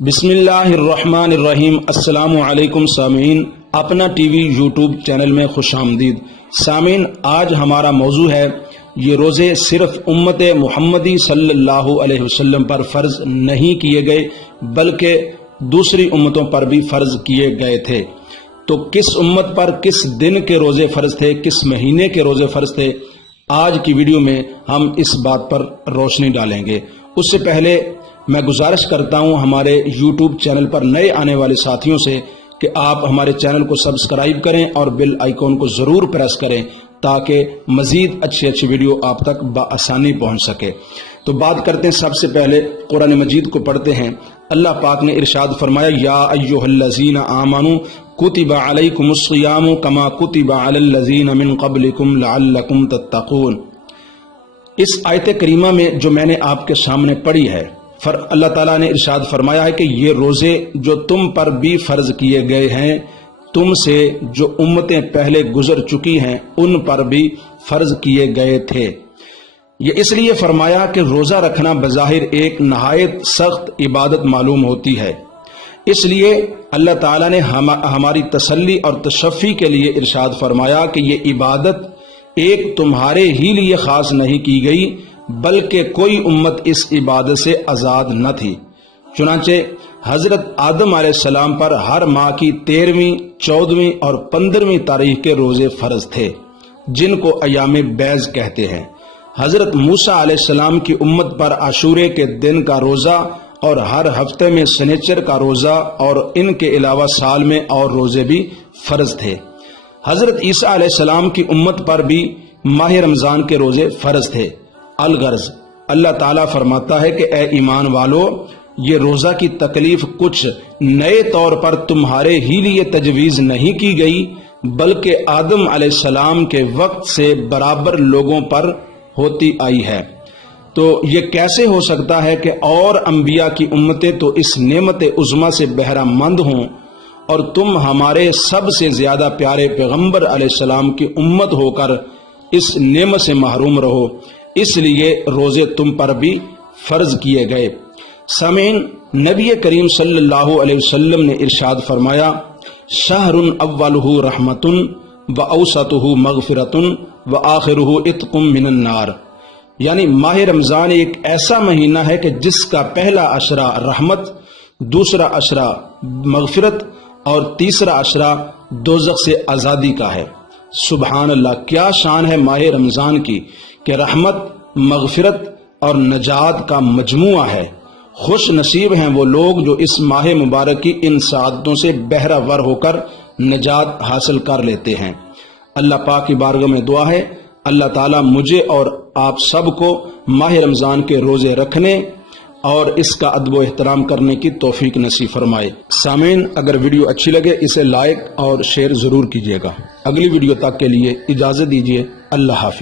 बिस्मिल्लाहिर्रहमानिर्रहीम। अस्सलामु अलैकुम सामीन, अपना टीवी यूट्यूब चैनल में खुश आमदीद। सामीन, आज हमारा मौजू है ये रोज़े सिर्फ उम्मत मुहम्मदी सल्लल्लाहु अलैहि वसल्लम पर फ़र्ज नहीं किए गए बल्कि दूसरी उम्मतों पर भी फ़र्ज किए गए थे। तो किस उम्मत पर किस दिन के रोज़े फ़र्ज थे, किस महीने के रोज़े फ़र्ज थे, आज की वीडियो में हम इस बात पर रोशनी डालेंगे। उससे पहले मैं गुजारिश करता हूं हमारे YouTube चैनल पर नए आने वाले साथियों से कि आप हमारे चैनल को सब्सक्राइब करें और बेल आइकॉन को ज़रूर प्रेस करें ताकि मज़ीद अच्छी वीडियो आप तक बआसानी पहुंच सके। तो बात करते हैं, सबसे पहले कुरान मजीद को पढ़ते हैं। अल्लाह पाक ने इरशाद फरमाया, या अय्युहल्लज़ीना आमनू कुतिबा अलैकुमुस्सियामु कमा कुतिबा अलल्लज़ीना मिन क़ब्लिकुम लअल्लकुम तत्तक़ून। इस आयत करीमा में जो मैंने आपके सामने पढ़ी है, अल्लाह ताला ने इरशाद फरमाया है कि ये रोज़े जो तुम पर भी फ़र्ज किए गए हैं, तुमसे जो उम्मतें पहले गुजर चुकी हैं उन पर भी फ़र्ज किए गए थे। ये इसलिए फरमाया कि रोज़ा रखना बज़ाहिर एक नहायत सख्त इबादत मालूम होती है, इसलिए अल्लाह ताला ने हमारी तसल्ली और तशफ़ी के लिए इरशाद फरमाया कि ये इबादत एक तुम्हारे ही लिए ख़ास नहीं की गई बल्कि कोई उम्मत इस इबादत से आज़ाद न थी। चुनांचे हजरत आदम अलैहिस्सलाम पर हर माह की 13वीं, 14वीं और 15वीं तारीख के रोज़े फ़र्ज थे, जिनको अयाम बैज़ कहते हैं। हजरत मूसा अलैहिस्सलाम की उम्मत पर आशूरे के दिन का रोज़ा और हर हफ्ते में शनिचर का रोज़ा और इनके अलावा साल में और रोज़े भी फ़र्ज थे। हजरत ईसा अलैहिस्सलाम की उम्मत पर भी माह रमज़ान के रोज़े फ़र्ज थे। अलगर्ज अल्लाह ताला फरमाता है कि ए ईमान वालो, ये रोज़ा की तकलीफ कुछ नए तौर पर तुम्हारे ही लिए तजवीज़ नहीं की गई बल्कि आदम अलैहिस्सलाम के वक्त से बराबर लोगों पर होती आई है। तो ये कैसे हो सकता है कि और अंबिया की उम्मतें तो इस नेमत उज़्मा से बहरामंद हों और तुम हमारे सबसे ज़्यादा प्यारे पैगम्बर अलैहिस्सलाम की उम्मत होकर इस नेमत से महरूम रहो। इसलिए रोज़े तुम पर भी फ़र्ज किए गए। सामीन, नबी करीम सल्लल्लाहु अलैहि वसल्लम ने इरशाद फरमाया, शहरुन अव्वलुहु रहमतुन व औसतुहु मग़फ़िरतुन व आखिरुहु इत्क़ुम मिनन नार। यानी माह रमज़ान एक ऐसा महीना है कि जिसका पहला अशरा रहमत, दूसरा अशरा मग़फ़िरत और तीसरा अशरा दोज़ख से आज़ादी का है। सुबहान अल्लाह, क्या शान है माह रमज़ान की कि रहमत, मग़फ़िरत और नजात का मजमुआ है। खुश नसीब हैं वो लोग जो इस माह मुबारक की इन सादतों से बहरावर होकर नजात हासिल कर लेते हैं। अल्लाह पाक की बारगाह में दुआ है, अल्लाह ताला मुझे और आप सबको माह रमज़ान के रोज़े रखने और इसका अदब व एहतराम करने की तौफीक नसीब फरमाए। सामीन, अगर वीडियो अच्छी लगे इसे लाइक और शेयर ज़रूर कीजिएगा। अगली वीडियो तक के लिए इजाज़त दीजिए। अल्लाह हाफ़िज़।